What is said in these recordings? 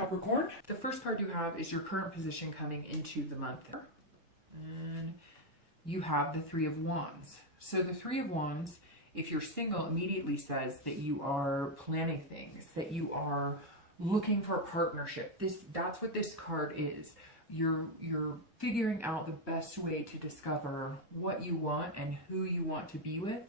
Capricorn. The first card you have is your current position coming into the month. And you have the Three of Wands. So the Three of Wands, if you're single, immediately says that you are planning things, that you are looking for a partnership. That's what this card is. You're figuring out the best way to discover what you want and who you want to be with,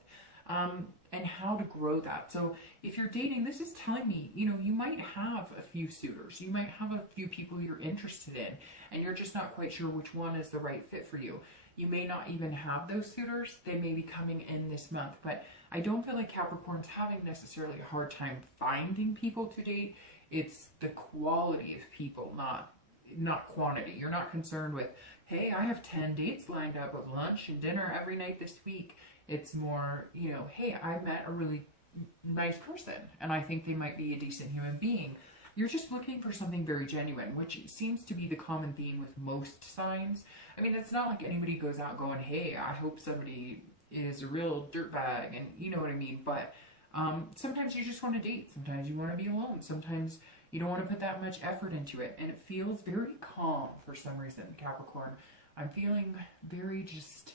and how to grow that. So if you're dating, this is telling me, you might have a few suitors. You might have a few people you're interested in, and you're just not quite sure which one is the right fit for you. You may not even have those suitors. They may be coming in this month, but I don't feel like Capricorn's having necessarily a hard time finding people to date. It's the quality of people, not quantity. You're not concerned with, hey, I have 10 dates lined up with lunch and dinner every night this week. It's more, hey, I met a really nice person and I think they might be a decent human being. You're just looking for something very genuine, which seems to be the common theme with most signs. I mean, it's not like anybody goes out going, hey, I hope somebody is a real dirtbag, and you know what I mean. But sometimes you just want to date. Sometimes you want to be alone. Sometimes you don't want to put that much effort into it. And it feels very calm for some reason, Capricorn. I'm feeling very just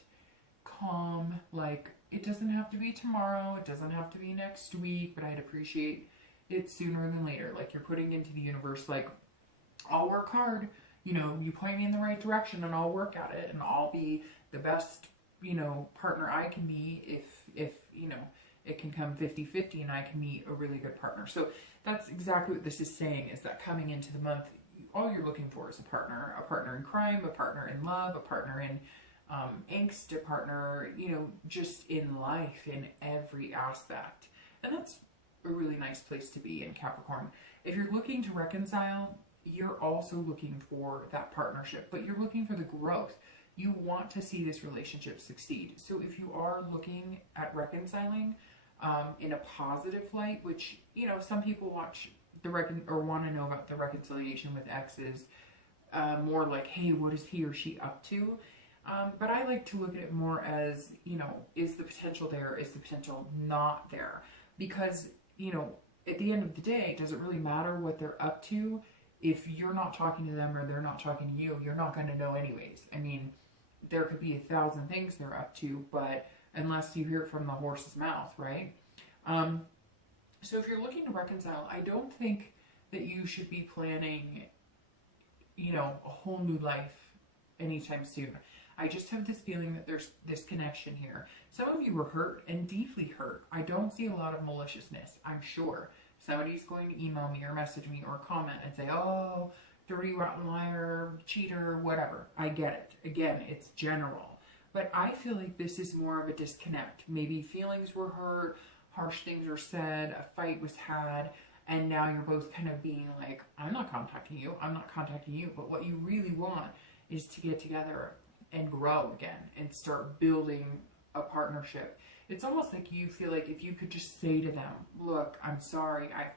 calm. Like, it doesn't have to be tomorrow. It doesn't have to be next week. But I'd appreciate it sooner than later. Like, you're putting into the universe, like, I'll work hard. You point me in the right direction and I'll work at it. And I'll be the best, partner I can be if it can come 50-50 and I can meet a really good partner. So that's exactly what this is saying, is that coming into the month, all you're looking for is a partner in crime, a partner in love, a partner in angst, a partner, just in life, in every aspect. And that's a really nice place to be in, Capricorn. If you're looking to reconcile, you're also looking for that partnership, but you're looking for the growth. You want to see this relationship succeed. So if you are looking at reconciling in a positive light, which, some people watch or want to know about the reconciliation with exes, more like, hey, what is he or she up to? But I like to look at it more as, is the potential there? Is the potential not there? Because, at the end of the day, does it really matter what they're up to? If you're not talking to them or they're not talking to you, you're not going to know anyways. I mean, there could be 1,000 things they're up to, but unless you hear it from the horse's mouth, right? So if you're looking to reconcile, I don't think that you should be planning, a whole new life anytime soon. I just have this feeling that there's this connection here. Some of you were hurt and deeply hurt. I don't see a lot of maliciousness, I'm sure. Somebody's going to email me or message me or comment and say, oh, dirty, rotten liar, cheater, whatever. I get it. Again, it's general. But I feel like this is more of a disconnect. Maybe feelings were hurt, harsh things were said, a fight was had, and now you're both kind of being like, I'm not contacting you, but what you really want is to get together and grow again and start building a partnership. It's almost like you feel like if you could just say to them, look, I'm sorry, I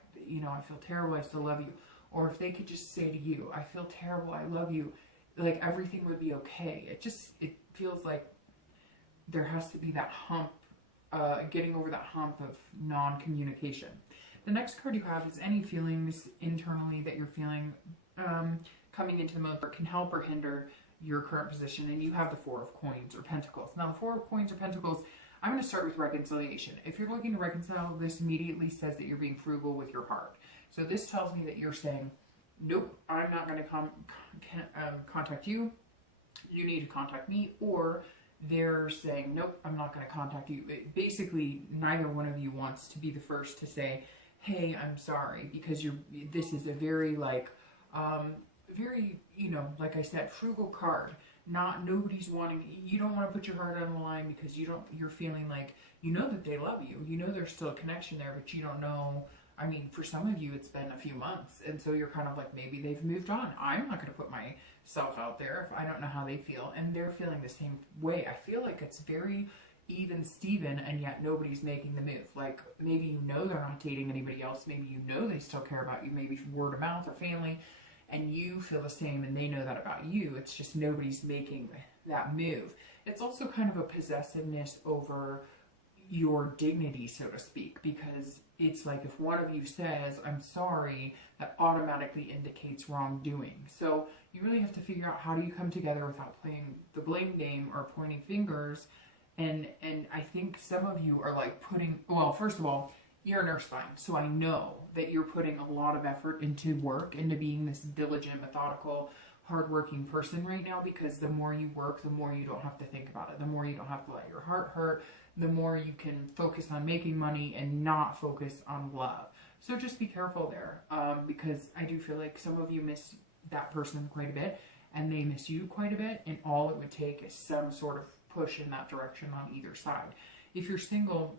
feel terrible, I still love you. Or if they could just say to you, I feel terrible, I love you, like everything would be okay. It feels like there has to be that hump, getting over that hump of non-communication. The next card you have is any feelings internally that you're feeling coming into the month can help or hinder your current position. And you have the Four of Coins or Pentacles. Now the Four of Coins or Pentacles, I'm going to start with reconciliation. If you're looking to reconcile, this immediately says that you're being frugal with your heart. So this tells me that you're saying, nope, I'm not going to contact you. You need to contact me. Or they're saying, nope, I'm not going to contact you. Basically, neither one of you wants to be the first to say, hey, I'm sorry, because this is a very like I said, frugal card. Nobody's wanting, you don't want to put your heart on the line because you're feeling like, that they love you. There's still a connection there, but you don't know. I mean, for some of you, it's been a few months. And so you're kind of like, maybe they've moved on. I'm not going to put myself out there if I don't know how they feel. And they're feeling the same way. I feel like it's very even Steven, and yet nobody's making the move. Like, maybe they're not dating anybody else. Maybe they still care about you. Maybe from word of mouth or family. And you feel the same and they know that about you. It's just nobody's making that move. It's also kind of a possessiveness over your dignity, so to speak, because it's like if one of you says, I'm sorry, that automatically indicates wrongdoing. So you really have to figure out how do you come together without playing the blame game or pointing fingers. And I think some of you are like well, first of all, you're an earth sign, so I know that you're putting a lot of effort into work, into being this diligent, methodical, hardworking person right now, because the more you work, the more you don't have to think about it, the more you don't have to let your heart hurt, the more you can focus on making money and not focus on love. So just be careful there, because I do feel like some of you miss that person quite a bit, and they miss you quite a bit, and all it would take is some sort of push in that direction on either side. If you're single,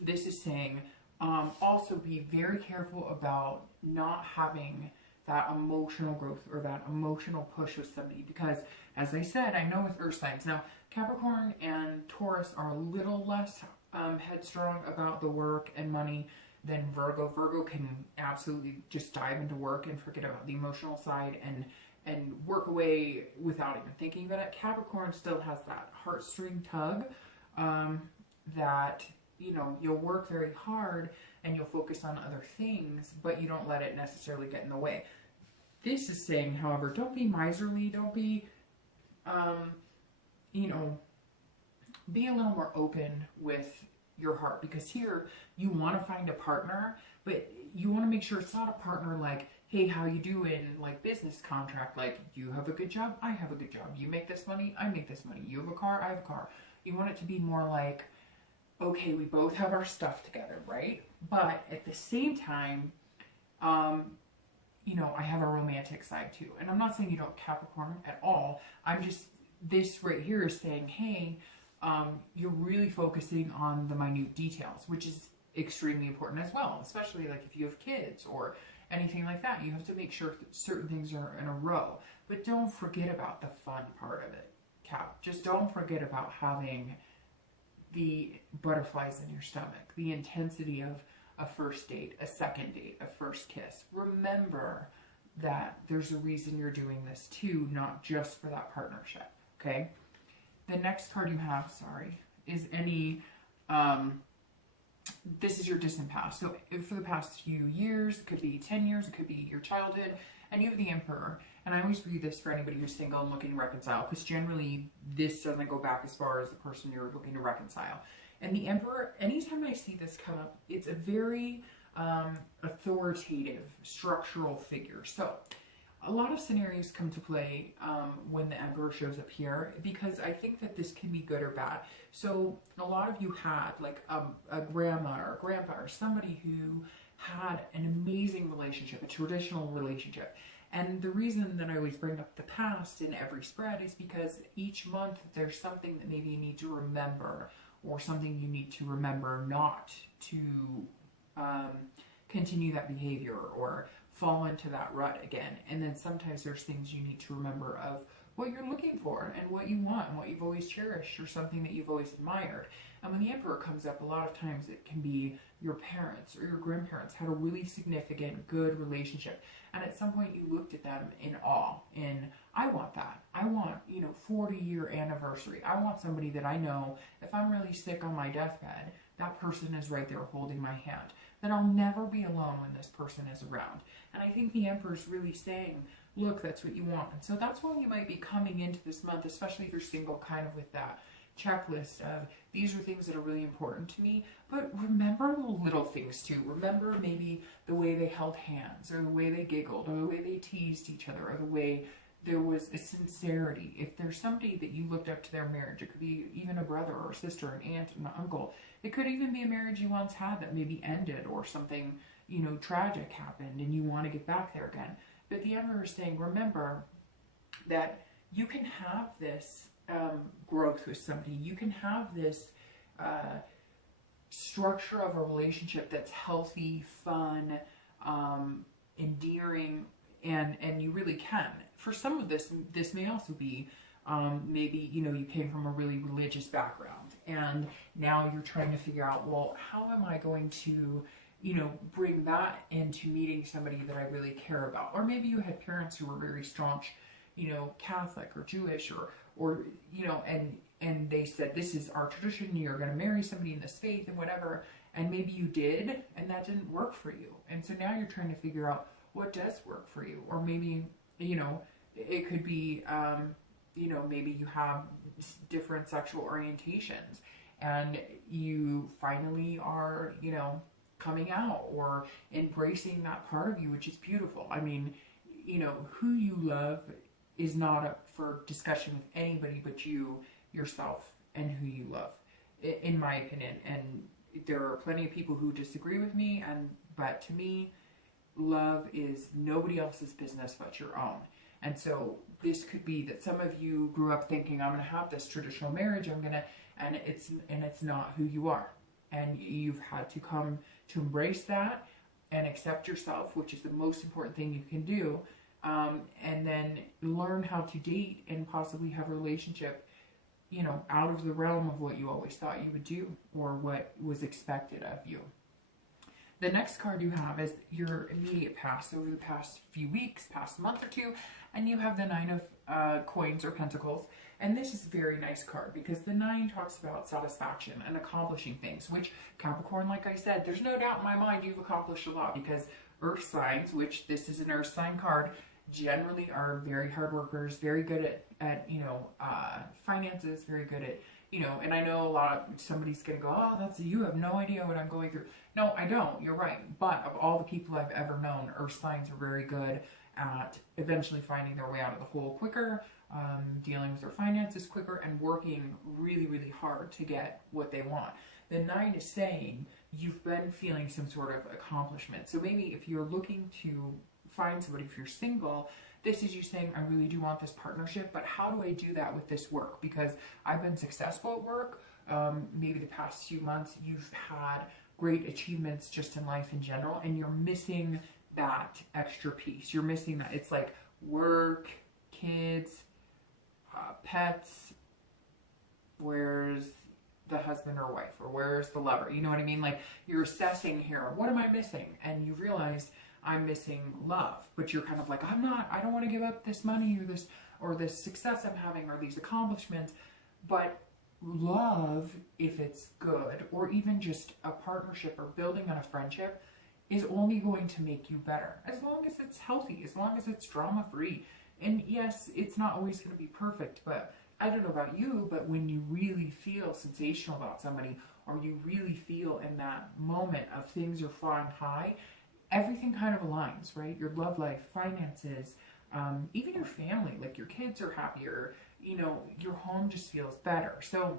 this is saying also be very careful about not having that emotional growth or that emotional push with somebody, because as I said, I know with earth signs, now Capricorn and Taurus are a little less headstrong about the work and money than Virgo. Virgo can absolutely just dive into work and forget about the emotional side and work away without even thinking about it. Capricorn still has that heartstring tug that, you know, you'll work very hard and you'll focus on other things, but you don't let it necessarily get in the way. This is saying, however, don't be miserly, don't be, you know, be a little more open with your heart, because here you want to find a partner, but you want to make sure it's not a partner like, hey, how you doing, like business contract, like you have a good job, I have a good job, you make this money, I make this money, you have a car, I have a car. You want it to be more like, okay, we both have our stuff together, right? But at the same time, you know, I have a romantic side too. And I'm not saying you don't Capricorn at all. I'm just, this right here is saying, hey, you're really focusing on the minute details, which is extremely important as well, especially like if you have kids or anything like that. You have to make sure that certain things are in a row. But don't forget about the fun part of it, Cap. Just don't forget about having the butterflies in your stomach, the intensity of a first date, a second date, a first kiss. Remember that there's a reason you're doing this too, not just for that partnership, okay? The next card you have, is any, this is your distant past. So for the past few years, it could be 10 years, it could be your childhood, and you have the Emperor. And I always read this for anybody who's single and looking to reconcile, because generally this doesn't go back as far as the person you're looking to reconcile. And the Emperor, anytime I see this come up, it's a very authoritative, structural figure. So a lot of scenarios come to play when the Emperor shows up here, because I think that this can be good or bad. So a lot of you had like a grandma or a grandpa or somebody who had an amazing relationship, a traditional relationship. And the reason that I always bring up the past in every spread is because each month there's something that maybe you need to remember, or something you need to remember not to continue that behavior or fall into that rut again. And then sometimes there's things you need to remember of what you're looking for and what you want and what you've always cherished, or something that you've always admired. And when the Emperor comes up, a lot of times it can be your parents or your grandparents had a really significant, good relationship. And at some point you looked at them in awe, and I want that. I want, 40-year anniversary. I want somebody that I know, if I'm really sick on my deathbed, that person is right there holding my hand. Then I'll never be alone when this person is around. And I think the Emperor's really saying, look, that's what you want. And so that's why you might be coming into this month, especially if you're single, kind of with that checklist of, these are things that are really important to me. But remember the little things too. Remember maybe the way they held hands, or the way they giggled, or the way they teased each other, or the way there was a sincerity. If there's somebody that you looked up to their marriage, it could be even a brother or a sister, an aunt, an uncle. It could even be a marriage you once had that maybe ended, or something, tragic happened and you want to get back there again. But the Emperor is saying, remember that you can have this growth with somebody. You can have this structure of a relationship that's healthy, fun, endearing, and you really can. For some of this may also be maybe, you came from a really religious background, and now you're trying to figure out, well, how am I going to, bring that into meeting somebody that I really care about? Or maybe you had parents who were very staunch, Catholic or Jewish, or and they said, this is our tradition, you're going to marry somebody in this faith and whatever. And maybe you did, and that didn't work for you. And so now you're trying to figure out what does work for you. Or maybe, you know, it could be, you know, maybe you have different sexual orientations and you finally are, you know, coming out or embracing that part of you, which is beautiful. I mean, you know, who you love is not up for discussion with anybody but you, yourself, and who you love, in my opinion. And there are plenty of people who disagree with me, but to me, love is nobody else's business but your own. And so this could be that some of you grew up thinking, I'm going to have this traditional marriage, and it's not who you are. And you've had to come to embrace that and accept yourself, which is the most important thing you can do. And then learn how to date and possibly have a relationship, you know, out of the realm of what you always thought you would do or what was expected of you. The next card you have is your immediate past, over the past few weeks, past month or two, and you have the Nine of Coins or Pentacles. And this is a very nice card because the 9 talks about satisfaction and accomplishing things, which Capricorn, like I said, there's no doubt in my mind you've accomplished a lot, because earth signs, which this is an earth sign card, generally are very hard workers, very good at you know, finances, very good at, you know, and I know somebody's going to go, oh, you have no idea what I'm going through. No, I don't. You're right. But of all the people I've ever known, earth signs are very good at eventually finding their way out of the hole quicker, dealing with their finances quicker, and working really, really hard to get what they want. The 9 is saying you've been feeling some sort of accomplishment. So maybe if you're looking to find somebody, if you're single, this is you saying, I really do want this partnership, but how do I do that with this work? Because I've been successful at work. Maybe the past few months you've had great achievements just in life in general, and you're missing that extra piece. You're missing that. It's like work, kids, pets, where's the husband or wife, or where's the lover? You know what I mean? Like, you're assessing here, what am I missing? And you realize I'm missing love, but you're kind of like, I don't want to give up this money or this success I'm having or these accomplishments. But love, if it's good, or even just a partnership or building on a friendship, is only going to make you better, as long as it's healthy, as long as it's drama-free. And yes, it's not always going to be perfect, but I don't know about you, but when you really feel sensational about somebody, or you really feel in that moment of things are flying high, everything kind of aligns, right? Your love life, finances, even your family, like your kids are happier, you know, your home just feels better. So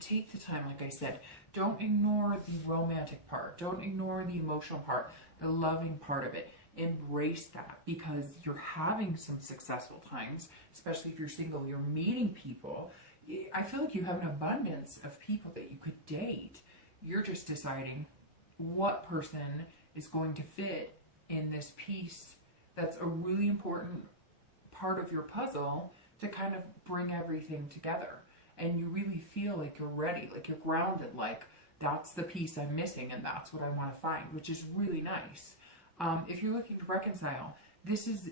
take the time, like I said, don't ignore the romantic part. Don't ignore the emotional part, the loving part of it. Embrace that, because you're having some successful times, especially if you're single, you're meeting people. I feel like you have an abundance of people that you could date. You're just deciding what person is going to fit in this piece that's a really important part of your puzzle to kind of bring everything together. And you really feel like you're ready, like you're grounded, like that's the piece I'm missing and that's what I want to find, which is really nice. If you're looking to reconcile,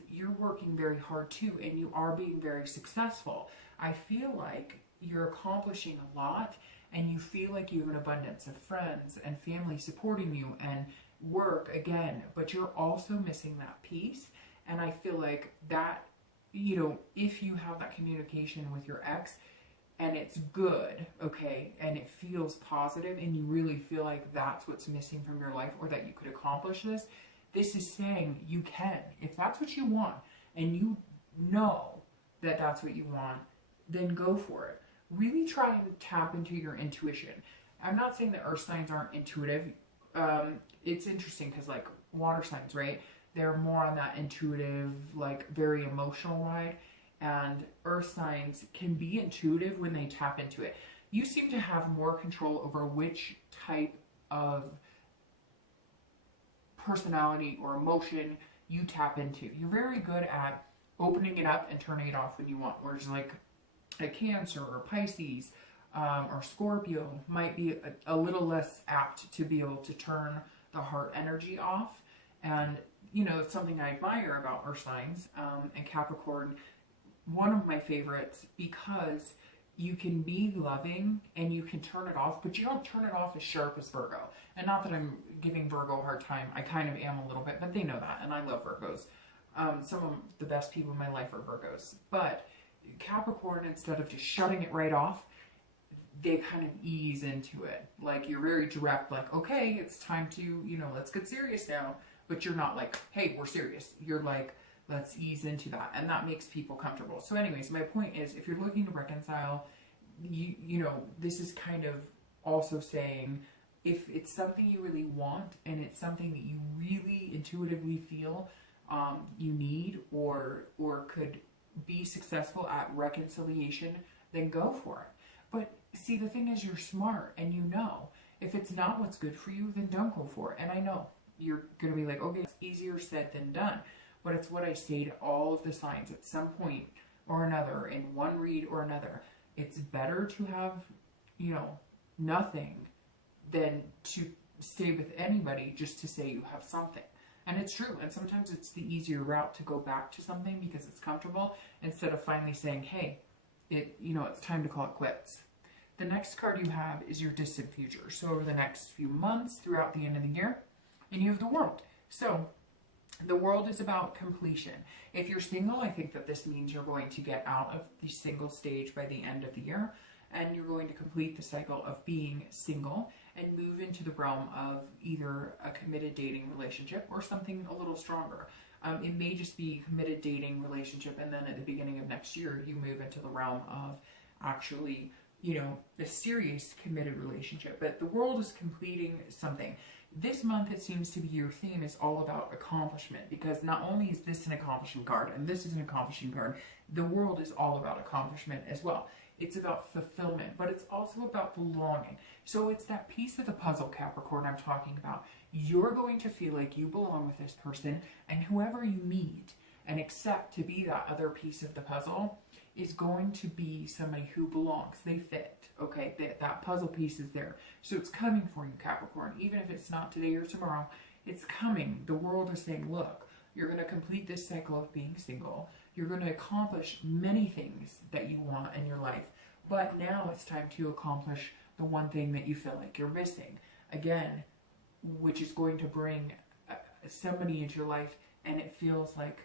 you're working very hard too, and you are being very successful. I feel like you're accomplishing a lot, and you feel like you have an abundance of friends and family supporting you and work again, but you're also missing that piece. And I feel like that, you know, if you have that communication with your ex and it's good, okay, and it feels positive, and you really feel like that's what's missing from your life, or that you could accomplish this is saying you can. If that's what you want, and you know that that's what you want, then go for it. Really try and tap into your intuition. I'm not saying that earth signs aren't intuitive. It's interesting because, like, water signs, right? They're more on that intuitive, like, very emotional side. And earth signs can be intuitive when they tap into it. You seem to have more control over which type of personality or emotion you tap into. You're very good at opening it up and turning it off when you want. Whereas, like, a Cancer or Pisces or Scorpio might be a little less apt to be able to turn the heart energy off. And, you know, it's something I admire about earth signs and Capricorn. One of my favorites, because you can be loving and you can turn it off, but you don't turn it off as sharp as Virgo. And not that I'm giving Virgo a hard time. I kind of am a little bit, but they know that. And I love Virgos. Some of the best people in my life are Virgos. But Capricorn, instead of just shutting it right off, they kind of ease into it. Like, you're very direct, like, okay, it's time to, you know, let's get serious now. But you're not like, hey, we're serious. You're like, let's ease into that. And that makes people comfortable. So anyways, my point is, if you're looking to reconcile, you know, this is kind of also saying, if it's something you really want and it's something that you really intuitively feel you need or could be successful at reconciliation, then go for it. But see, the thing is, you're smart and you know if it's not what's good for you, then don't go for it. And I know you're going to be like, okay, it's easier said than done. But it's what I say to all of the signs at some point or another, in one read or another. It's better to have, you know, nothing than to stay with anybody just to say you have something. And it's true. And sometimes it's the easier route to go back to something because it's comfortable, instead of finally saying, hey, it's time to call it quits. The next card you have is your distant future. So over the next few months, throughout the end of the year, and you have the World. So the World is about completion. If you're single, I think that this means you're going to get out of the single stage by the end of the year, and you're going to complete the cycle of being single and move into the realm of either a committed dating relationship or something a little stronger. It may just be a committed dating relationship, and then at the beginning of next year, you move into the realm of actually, you know, a serious committed relationship. But the World is completing something. This month, it seems to be, your theme is all about accomplishment, because not only is this an accomplishing card, and this is an accomplishing card, the World is all about accomplishment as well. It's about fulfillment, but it's also about belonging. So it's that piece of the puzzle, Capricorn, I'm talking about. You're going to feel like you belong with this person, and whoever you meet and accept to be that other piece of the puzzle is going to be somebody who belongs. They fit, okay? That puzzle piece is there. So it's coming for you, Capricorn. Even if it's not today or tomorrow, it's coming. The World is saying, look, you're going to complete this cycle of being single. You're going to accomplish many things that you want in your life. But now it's time to accomplish the one thing that you feel like you're missing. Again, which is going to bring somebody into your life, and it feels like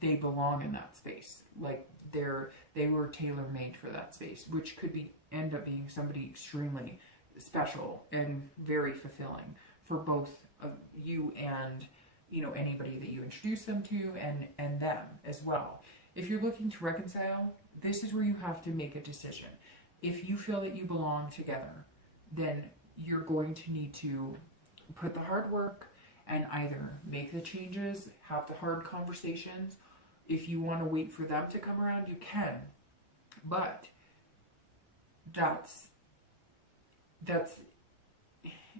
they belong in that space. Like they were tailor-made for that space, which could end up being somebody extremely special and very fulfilling for both of you and, you know, anybody that you introduce them to, and them as well. If you're looking to reconcile, this is where you have to make a decision. If you feel that you belong together, then you're going to need to put the hard work and either make the changes, have the hard conversations. If you want to wait for them to come around, you can. But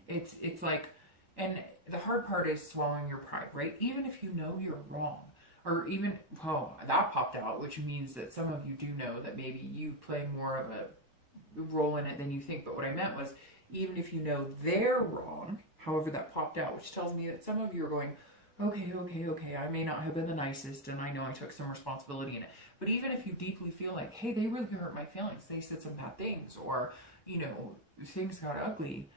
it's like, and the hard part is swallowing your pride, right? Even if you know you're wrong, or even, that popped out, which means that some of you do know that maybe you play more of a role in it than you think. But what I meant was, even if you know they're wrong, however that popped out, which tells me that some of you are going, okay, I may not have been the nicest, and I know I took some responsibility in it. But even if you deeply feel like, hey, they really hurt my feelings, they said some bad things, or, you know, things got ugly,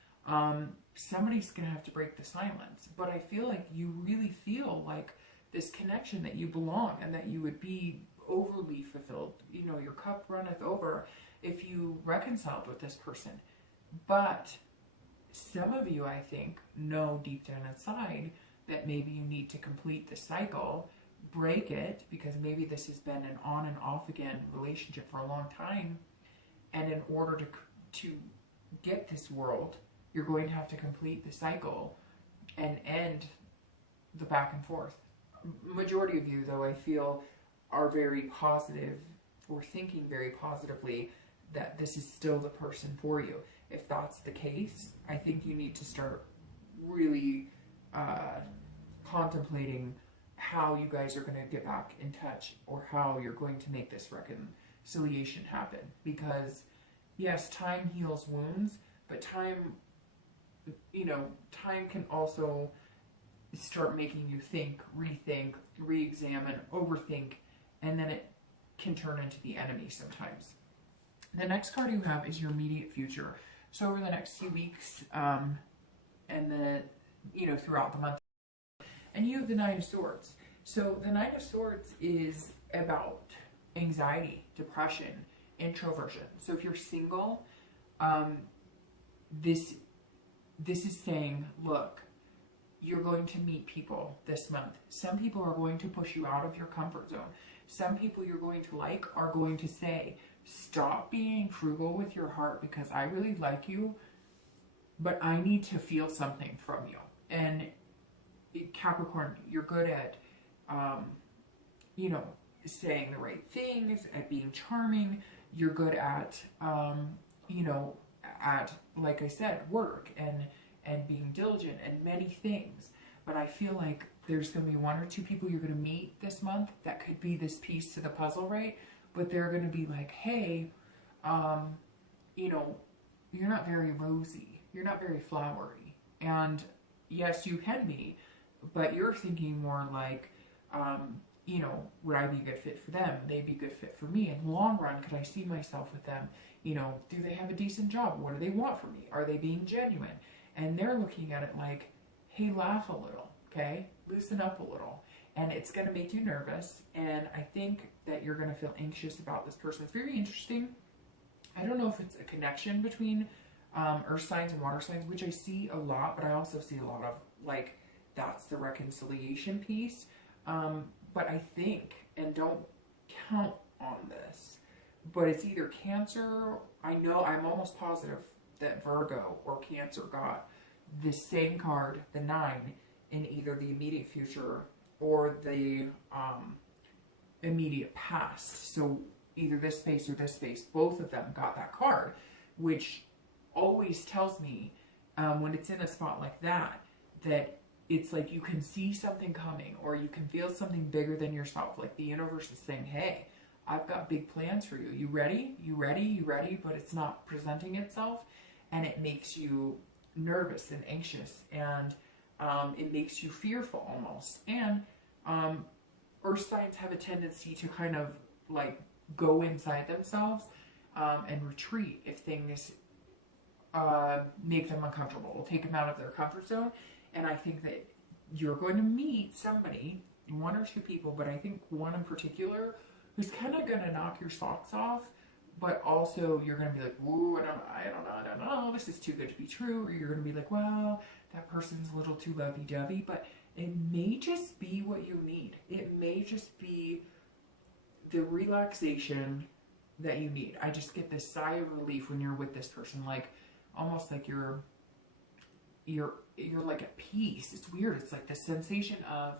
somebody's going to have to break the silence. But I feel like you really feel like this connection, that you belong, and that you would be overly fulfilled. You know, your cup runneth over if you reconciled with this person. But some of you, I think, know deep down inside that maybe you need to complete the cycle, break it, because maybe this has been an on and off again relationship for a long time. And in order to get this World, you're going to have to complete the cycle and end the back and forth. Majority of you, though, I feel, are very positive, or thinking very positively that this is still the person for you. If that's the case, I think you need to start really contemplating how you guys are going to get back in touch, or how you're going to make this reconciliation happen. Because yes, time heals wounds, but time can also start making you think, rethink, re-examine, overthink, and then it can turn into the enemy sometimes. The next card you have is your immediate future. So over the next few weeks, and then, you know, throughout the month. And you have the Nine of Swords. So the Nine of Swords is about anxiety, depression, introversion. So if you're single, this is saying, look, you're going to meet people this month. Some people are going to push you out of your comfort zone. Some people you're going to like are going to say, stop being frugal with your heart because I really like you, but I need to feel something from you. And Capricorn, you're good at, you know, saying the right things, at being charming. You're good at, you know, at, like I said, work and being diligent and many things. But I feel like there's going to be one or two people you're going to meet this month that could be this piece to the puzzle, right? But they're going to be like, hey, you know, you're not very rosy. You're not very flowery. And yes, you can be, but you're thinking more like, you know, would I be a good fit for them? They'd be a good fit for me. In the long run, could I see myself with them? You know, do they have a decent job? What do they want from me? Are they being genuine? And they're looking at it like, hey, laugh a little, okay? Loosen up a little. And it's going to make you nervous. And I think that you're going to feel anxious about this person. It's very interesting. I don't know if it's a connection between earth signs and water signs, which I see a lot, but I also see a lot of, like, that's the reconciliation piece. But I think, and don't count on this, but it's either Cancer, I know, I'm almost positive that Virgo or Cancer got the same card, the 9, in either the immediate future or the immediate past. So either this space or this space, both of them got that card, which always tells me when it's in a spot like that, that it's like you can see something coming or you can feel something bigger than yourself. Like the universe is saying, hey, I've got big plans for you. You ready? You ready? You ready? But it's not presenting itself, and it makes you nervous and anxious, and it makes you fearful almost. And earth signs have a tendency to kind of like go inside themselves and retreat if things make them uncomfortable. Will take them out of their comfort zone. And I think that you're going to meet somebody, one or two people, but I think one in particular who's kind of going to knock your socks off, but also you're going to be like, ooh, I don't know, this is too good to be true. Or you're going to be like, well, that person's a little too lovey-dovey, but it may just be what you need. It may just be the relaxation that you need. I just get this sigh of relief when you're with this person, like almost like you're like at peace. It's weird. It's like the sensation of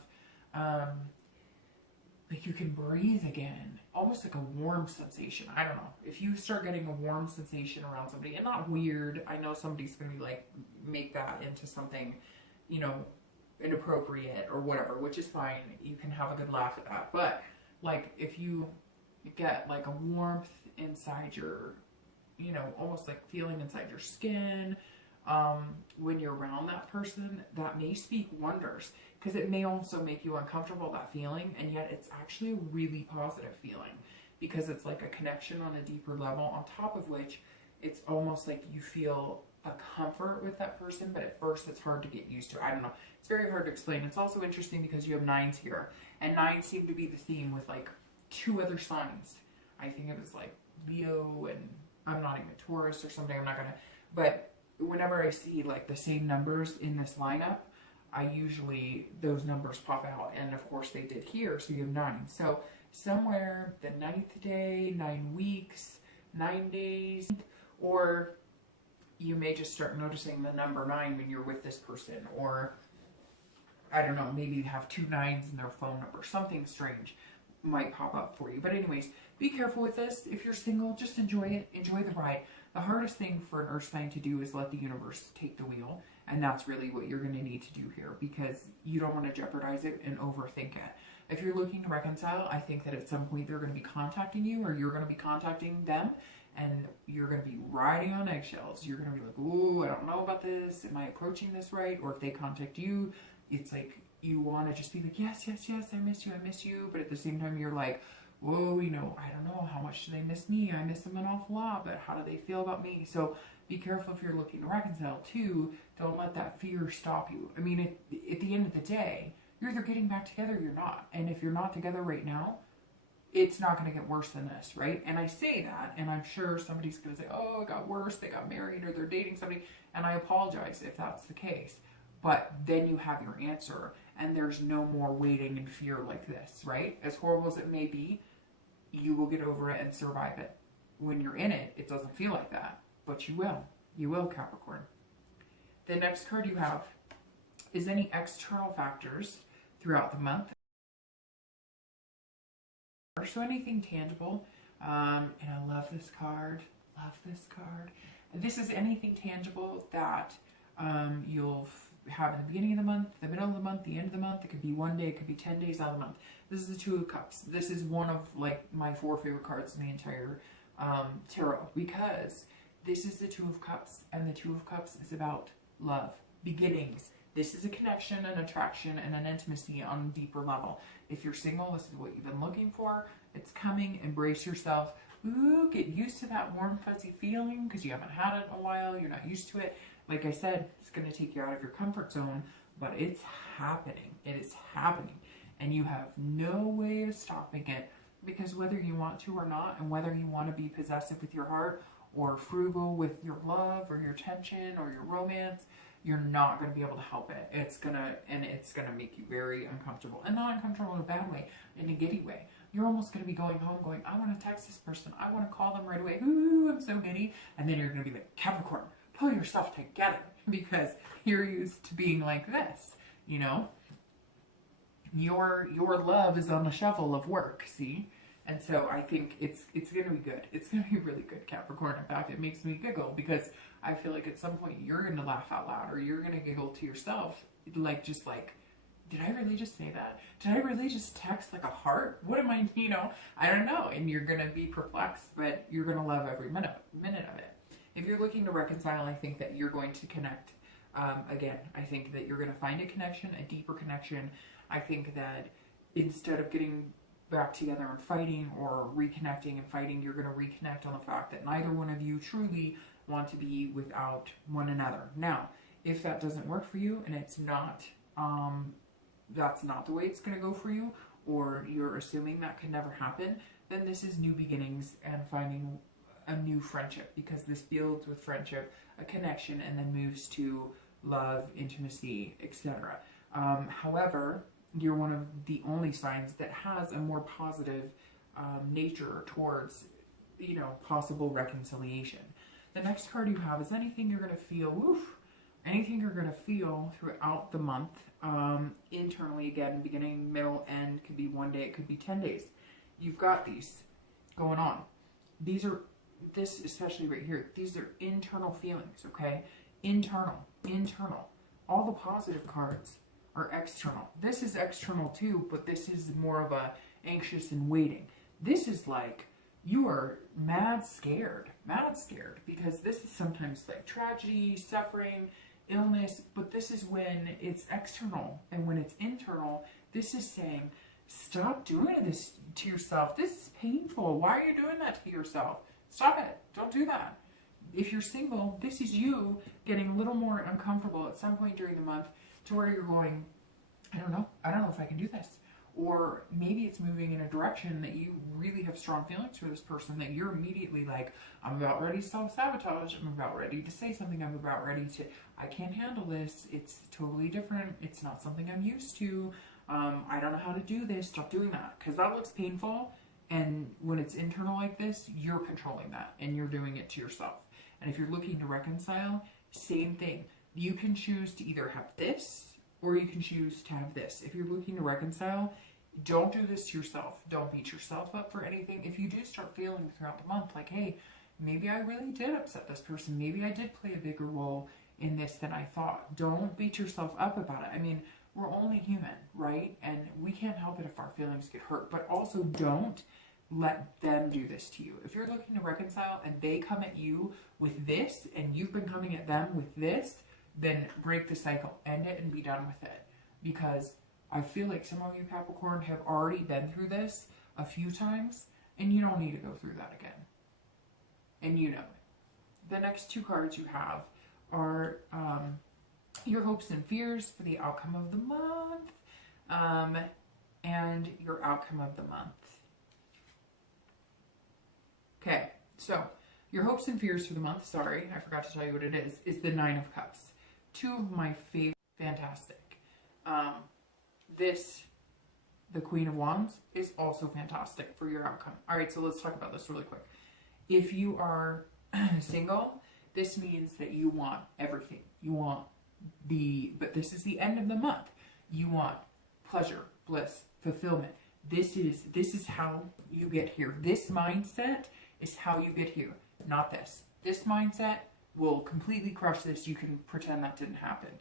like you can breathe again, almost like a warm sensation. I don't know. If you start getting a warm sensation around somebody, and not weird, I know somebody's gonna be like, make that into something, you know, inappropriate or whatever, which is fine. You can have a good laugh at that. But like if you get like a warmth inside your, you know, almost like feeling inside your skin, when you're around that person, that may speak wonders, because it may also make you uncomfortable, that feeling, and yet it's actually a really positive feeling, because it's like a connection on a deeper level, on top of which it's almost like you feel a comfort with that person, but at first it's hard to get used to. I don't know. It's very hard to explain. It's also interesting because you have 9s here, and 9s seem to be the theme with like 2 other signs. I think it was like Leo, and I'm not even Taurus or something. I'm not gonna, but whenever I see like the same numbers in this lineup, I usually, those numbers pop out, and of course they did here, so you have 9. So somewhere the 9th day, 9 weeks, 9 days, or you may just start noticing the number 9 when you're with this person, or I don't know, maybe you have 2 9s in their phone number, something strange might pop up for you. But anyways, be careful with this. If you're single, just enjoy it, enjoy the ride. The hardest thing for an earth sign to do is let the universe take the wheel. And that's really what you're going to need to do here, because you don't want to jeopardize it and overthink it. If you're looking to reconcile, I think that at some point they're going to be contacting you, or you're going to be contacting them, and you're going to be riding on eggshells. You're going to be like, ooh, I don't know about this. Am I approaching this right? Or if they contact you, it's like you want to just be like, yes, yes, yes, I miss you. But at the same time, you're like, whoa, I don't know, how much do they miss me? I miss them an awful lot, but how do they feel about me? So be careful if you're looking to reconcile too. Don't let that fear stop you. I mean, at the end of the day, you're either getting back together or you're not. And if you're not together right now, it's not going to get worse than this, right? And I say that, and I'm sure somebody's going to say, oh, it got worse, they got married, or they're dating somebody. And I apologize if that's the case. But then you have your answer, and there's no more waiting in fear like this, right? As horrible as it may be, you will get over it and survive it. When you're in it, it doesn't feel like that, but you will. You will, Capricorn. The next card you have is any external factors throughout the month. So anything tangible, and I love this card, This is anything tangible that you'll have in the beginning of the month, the middle of the month, the end of the month. It could be one day, it could be 10 days out of the month. This is the Two of Cups. This is one of like my 4 favorite cards in the entire tarot, because this is the Two of Cups, and the Two of Cups is about love, beginnings. This is a connection, an attraction, and an intimacy on a deeper level. If you're single, this is what you've been looking for. It's coming. Embrace yourself. Ooh, get used to that warm, fuzzy feeling because you haven't had it in a while. You're not used to it. Like I said, it's going to take you out of your comfort zone, but it's happening. It is happening. And you have no way of stopping it, because whether you want to or not, and whether you want to be possessive with your heart or frugal with your love or your tension or your romance, you're not going to be able to help it. It's going to make you very uncomfortable, and not uncomfortable in a bad way, in a giddy way. You're almost going to be going home going, I want to text this person. I want to call them right away. Ooh, I'm so giddy. And then you're going to be like, Capricorn, pull yourself together, because you're used to being like this, Your love is on the shovel of work, see? And so I think it's going to be good. It's going to be really good, Capricorn. In fact, it makes me giggle, because I feel like at some point you're going to laugh out loud, or you're going to giggle to yourself, like, did I really just say that? Did I really just text like a heart? What am I, I don't know. And you're going to be perplexed, but you're going to love every minute of it. If you're looking to reconcile, I think that you're going to connect. Again, I think that you're going to find a connection, a deeper connection. I think that instead of getting back together and fighting, or reconnecting and fighting, you're going to reconnect on the fact that neither one of you truly want to be without one another. Now, if that doesn't work for you, and it's not, that's not the way it's going to go for you, or you're assuming that could never happen, then this is new beginnings and finding a new friendship, because this builds with friendship, a connection, and then moves to love, intimacy, etc. However, you're one of the only signs that has a more positive nature towards, possible reconciliation. The next card you have is anything you're going to feel, anything you're going to feel throughout the month, internally, again, beginning, middle, end. Could be one day, it could be 10 days. You've got these going on. This especially right here, these are internal feelings, okay? Internal. All the positive cards are external. This is external too, but this is more of a anxious and waiting. This is like you are mad scared, because this is sometimes like tragedy, suffering, illness, but this is when it's external. And when it's internal, this is saying, stop doing this to yourself. This is painful. Why are you doing that to yourself? Stop it. Don't do that. If you're single, this is you getting a little more uncomfortable at some point during the month, to where you're going, I don't know if I can do this. Or maybe it's moving in a direction that you really have strong feelings for this person, that you're immediately like, I'm about ready to self-sabotage, I'm about ready to say something, I'm about ready to, I can't handle this, it's totally different, it's not something I'm used to, I don't know how to do this, stop doing that. Because that looks painful, and when it's internal like this, you're controlling that, and you're doing it to yourself. And if you're looking to reconcile, same thing. You can choose to either have this, or you can choose to have this. If you're looking to reconcile, don't do this to yourself. Don't beat yourself up for anything. If you do start feeling throughout the month like, hey, maybe I really did upset this person. Maybe I did play a bigger role in this than I thought. Don't beat yourself up about it. I mean, we're only human, right? And we can't help it if our feelings get hurt. But also don't let them do this to you. If you're looking to reconcile and they come at you with this, and you've been coming at them with this, then break the cycle, end it, and be done with it. Because I feel like some of you, Capricorn, have already been through this a few times, and you don't need to go through that again. And you know it. The next two cards you have are your hopes and fears for the outcome of the month, and your outcome of the month. Okay, so your hopes and fears for the month, sorry, I forgot to tell you what it is the Nine of Cups. Two of my favorite, fantastic. The Queen of Wands is also fantastic for your outcome. All right, so let's talk about this really quick. If you are single, this means that you want everything. You want but this is the end of the month. You want pleasure, bliss, fulfillment. This is how you get here. This mindset is how you get here, not this. This mindset will completely crush this. You can pretend that didn't happen.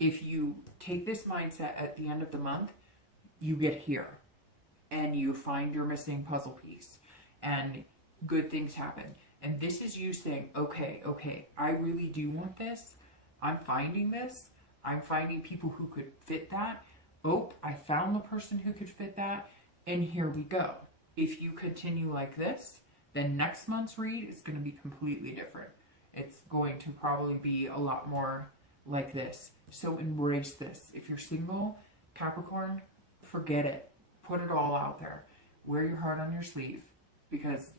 If you take this mindset at the end of the month, you get here and you find your missing puzzle piece and good things happen. And this is you saying, okay, I really do want this. I'm finding this. I'm finding people who could fit that. Oh, I found the person who could fit that. And here we go. If you continue like this, then next month's read is going to be completely different. It's going to probably be a lot more like this. So embrace this. If you're single, Capricorn, forget it. Put it all out there. Wear your heart on your sleeve, because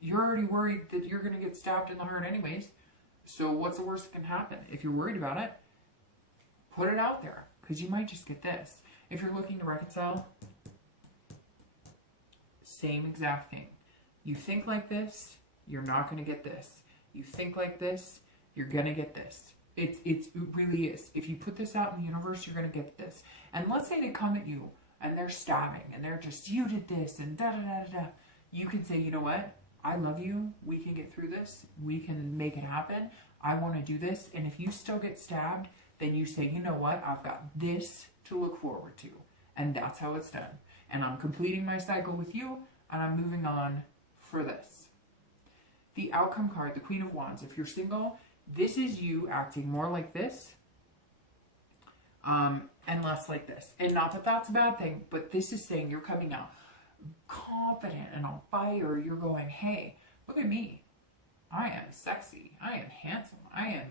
you're already worried that you're going to get stabbed in the heart anyways. So what's the worst that can happen? If you're worried about it, put it out there, because you might just get this. If you're looking to reconcile, same exact thing. You think like this, you're not going to get this. You think like this, you're going to get this. It really is. If you put this out in the universe, you're going to get this. And let's say they come at you and they're stabbing and they're just, you did this and da-da-da-da-da. You can say, you know what? I love you. We can get through this. We can make it happen. I want to do this. And if you still get stabbed, then you say, you know what? I've got this to look forward to. And that's how it's done. And I'm completing my cycle with you, and I'm moving on for this. The outcome card, the Queen of Wands. If you're single, this is you acting more like this, and less like this. And not that that's a bad thing, but this is saying you're coming out confident and on fire. You're going, hey, look at me. I am sexy. I am handsome. I am,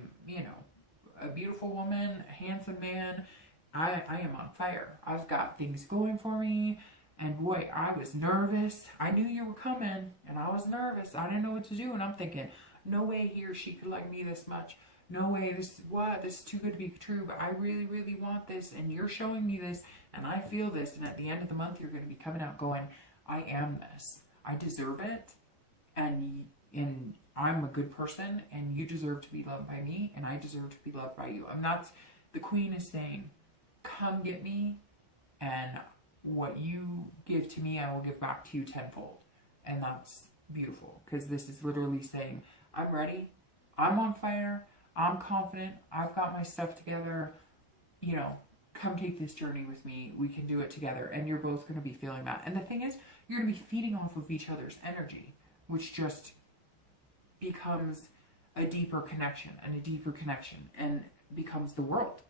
a beautiful woman, a handsome man. I am on fire. I've got things going for me. And boy, I was nervous. I knew you were coming, and I was nervous. I didn't know what to do, and I'm thinking, no way he or she could like me this much. No way, this is too good to be true, but I really, really want this, and you're showing me this, and I feel this, and at the end of the month, you're going to be coming out going, I am this. I deserve it, and I'm a good person, and you deserve to be loved by me, and I deserve to be loved by you. And that's, the Queen is saying, come get me, and what you give to me, I will give back to you tenfold. And that's beautiful, because this is literally saying, I'm ready, I'm on fire, I'm confident, I've got my stuff together, come take this journey with me, we can do it together. And you're both going to be feeling that. And the thing is, you're going to be feeding off of each other's energy, which just becomes a deeper connection and becomes the world.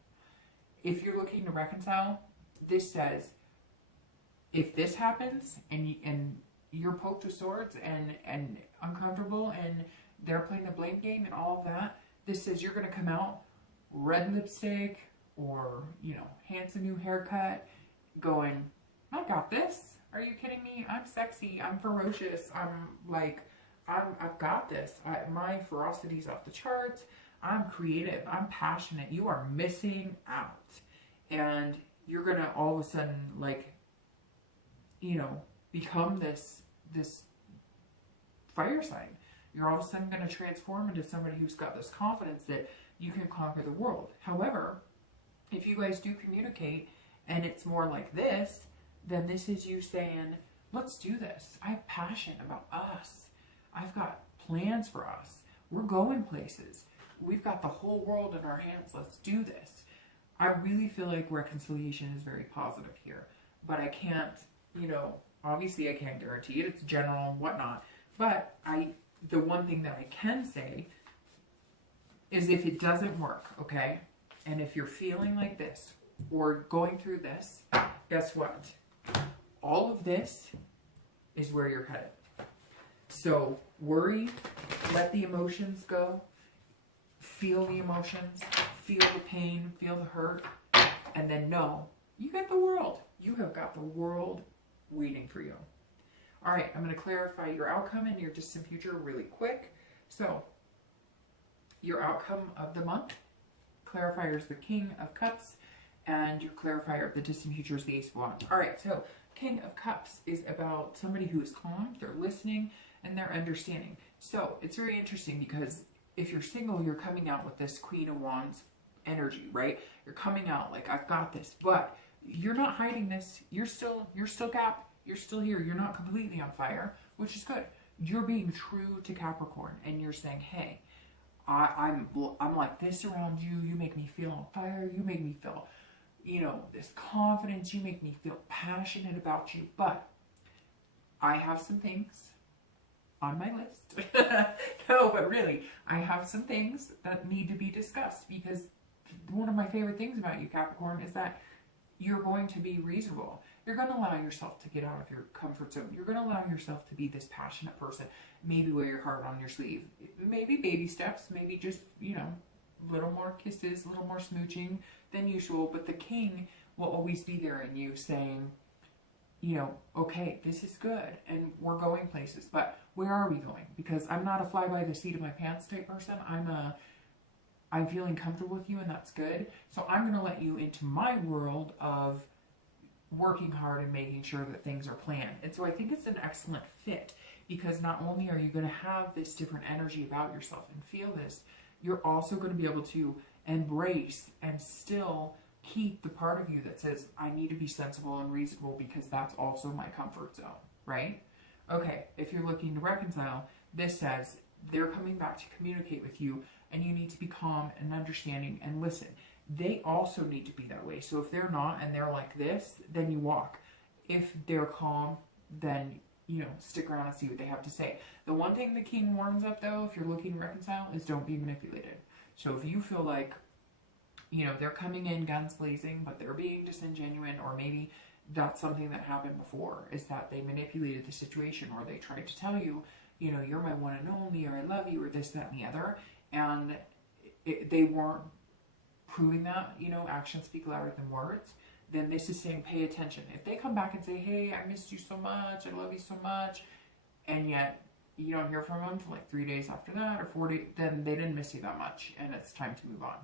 If you're looking to reconcile, this says, if this happens and you're poked with swords and uncomfortable and they're playing the blame game and all of that, this says you're going to come out red lipstick or, handsome new haircut going, I got this. Are you kidding me? I'm sexy. I'm ferocious. I've got this. My ferocity's off the charts. I'm creative. I'm passionate. You are missing out. And you're going to all of a sudden, become this fire sign. You're all of a sudden going to transform into somebody who's got this confidence that you can conquer the world. However, if you guys do communicate and it's more like this, then this is you saying, let's do this. I have passion about us. I've got plans for us. We're going places. We've got the whole world in our hands. Let's do this. I really feel like reconciliation is very positive here, but I can't, obviously I can't guarantee it. It's general and whatnot, but the one thing that I can say is if it doesn't work, okay, and if you're feeling like this or going through this, guess what? All of this is where you're headed. So worry, let the emotions go, feel the emotions, feel the pain, feel the hurt, and then know you got the world. You have got the world waiting for you. All right, I'm going to clarify your outcome and your distant future really quick. So your outcome of the month, clarifier is the King of Cups, and your clarifier of the distant future is the Ace of Wands. All right, so King of Cups is about somebody who is calm, they're listening, and they're understanding. So it's very interesting because if you're single, you're coming out with this Queen of Wands energy, right? You're coming out like, I've got this, but you're not hiding this. You're still Cap. You're still here. You're not completely on fire, which is good. You're being true to Capricorn, and you're saying, hey, I'm like this around you. You make me feel on fire. You make me feel, this confidence. You make me feel passionate about you. But I have some things on my list. No, but really, I have some things that need to be discussed, because one of my favorite things about you, Capricorn, is that you're going to be reasonable. You're going to allow yourself to get out of your comfort zone. You're going to allow yourself to be this passionate person. Maybe wear your heart on your sleeve. Maybe baby steps. Maybe just, a little more kisses, a little more smooching than usual. But the king will always be there in you saying, okay, this is good and we're going places, but where are we going? Because I'm not a fly by the seat of my pants type person. I'm feeling comfortable with you, and that's good. So I'm going to let you into my world of working hard and making sure that things are planned. And so I think it's an excellent fit, because not only are you going to have this different energy about yourself and feel this, you're also going to be able to embrace and still keep the part of you that says, I need to be sensible and reasonable, because that's also my comfort zone, right? Okay, if you're looking to reconcile, this says they're coming back to communicate with you, and you need to be calm and understanding and listen. They also need to be that way. So if they're not and they're like this, then you walk. If they're calm, then, stick around and see what they have to say. The one thing the king warns up, though, if you're looking to reconcile, is don't be manipulated. So if you feel like, they're coming in guns blazing, but they're being disingenuous, or maybe that's something that happened before, is that they manipulated the situation, or they tried to tell you, you're my one and only, or I love you, or this, that, and the other, and they weren't proving that, actions speak louder than words, then this is saying pay attention. If they come back and say, hey, I missed you so much, I love you so much, and yet you don't hear from them for like 3 days after that, or 4 days, then they didn't miss you that much, and it's time to move on.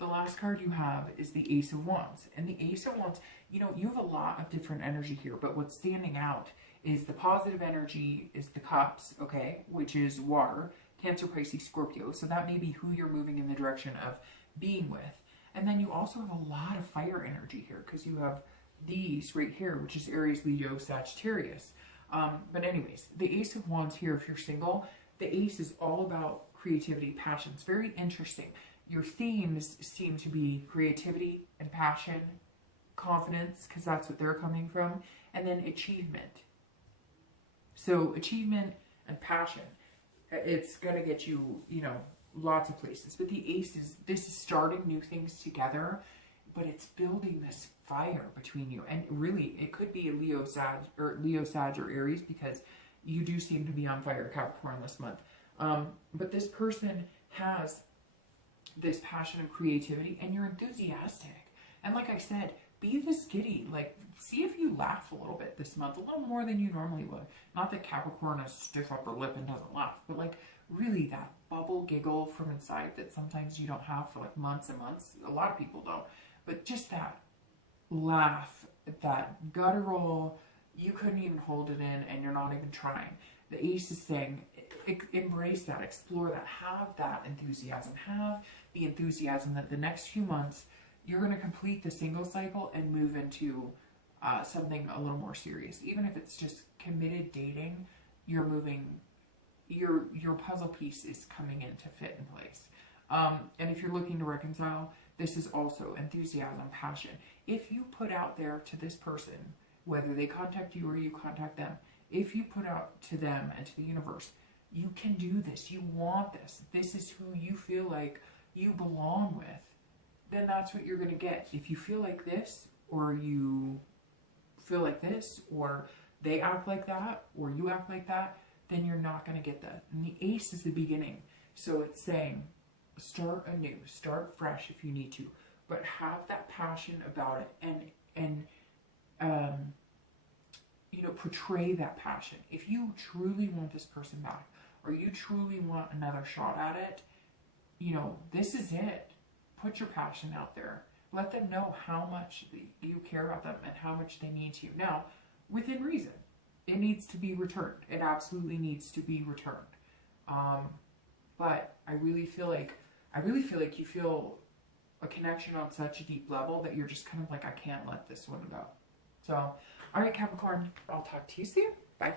The last card you have is the Ace of Wands. And the Ace of Wands, you have a lot of different energy here, but what's standing out is the positive energy is the Cups, okay, which is water, Cancer, Pisces, Scorpio. So that may be who you're moving in the direction of being with. And then you also have a lot of fire energy here, because you have these right here, which is Aries, Leo, Sagittarius. But anyways, the Ace of Wands here, if you're single, the Ace is all about creativity, passion. It's very interesting. Your themes seem to be creativity and passion, confidence, because that's what they're coming from, and then achievement. So achievement and passion, it's going to get you, lots of places. But the Ace this is starting new things together, but it's building this fire between you. And really, it could be a Leo, Sag, or Aries, because you do seem to be on fire, Capricorn, this month. But this person has this passion and creativity, and you're enthusiastic. And like I said, be this giddy. Like, see if you laugh a little bit this month, a little more than you normally would. Not that Capricorn has stiff upper lip and doesn't laugh, but like really that bubble giggle from inside that sometimes you don't have for like months and months. A lot of people don't. But just that laugh, that guttural, you couldn't even hold it in, and you're not even trying. The Ace is saying, embrace that, explore that, have that enthusiasm, have the enthusiasm that the next few months you're going to complete the single cycle and move into something a little more serious. Even if it's just committed dating, you're moving, your puzzle piece is coming in to fit in place. And if you're looking to reconcile, this is also enthusiasm, passion. If you put out there to this person, whether they contact you or you contact them, if you put out to them and to the universe, you can do this, you want this, this is who you feel like you belong with, then that's what you're going to get. If you feel like this, or you feel like this, or they act like that or you act like that, then you're not going to get that. And the ace is the beginning. So it's saying, start anew, start fresh if you need to, but have that passion about it and you know, portray that passion. If you truly want this person back or you truly want another shot at it, you know, this is it. Put your passion out there. Let them know how much you care about them and how much they mean to you. Now, within reason, it needs to be returned. It absolutely needs to be returned. But I really feel like you feel a connection on such a deep level that you're just kind of like, I can't let this one go. So, all right, Capricorn, I'll talk to you soon. Bye.